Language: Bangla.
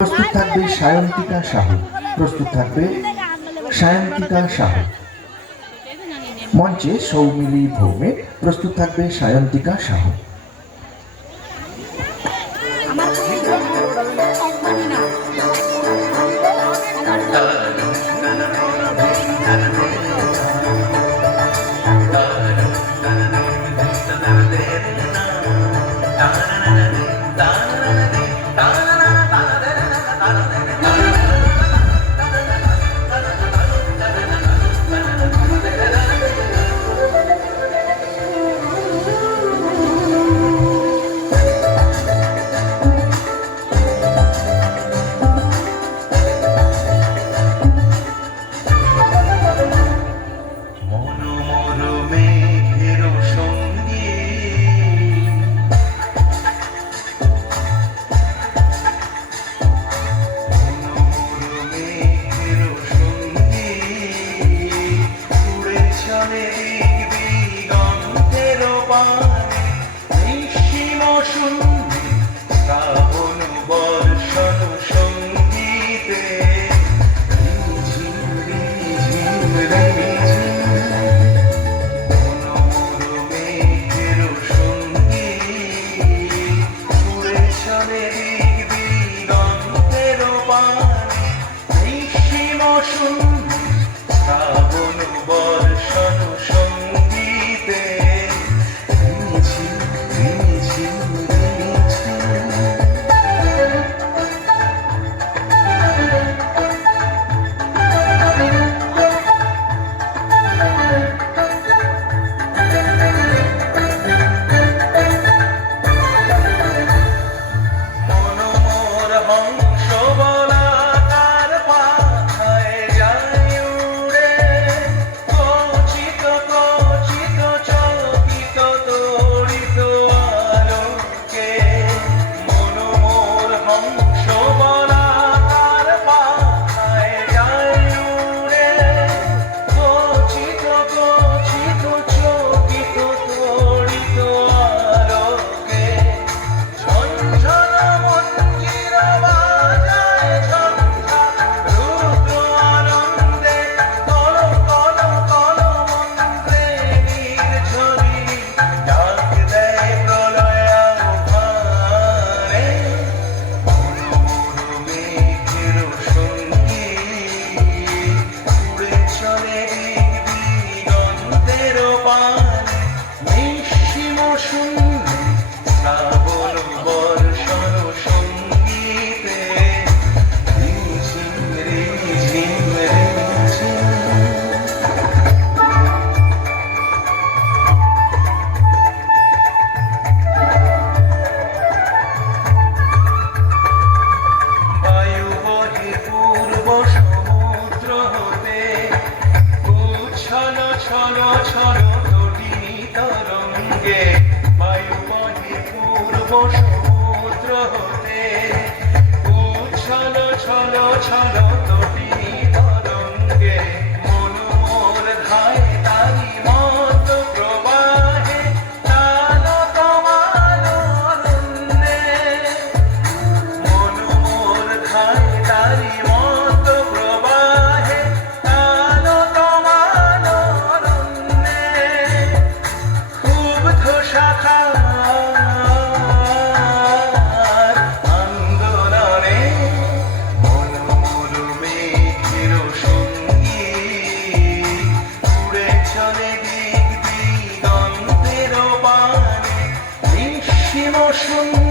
প্রস্তুত থাকবে সায়ন্তিকা সাহু। প্রস্তুত থাকবে সায়ন্তিকা সাহু। মঞ্চে সৌমিলি ভৌমে প্রস্তুত থাকবে Sayantika Sahu. Done. power. Bye. গ্রহণে ও ছলো ছলো ছলো তটি Schwung.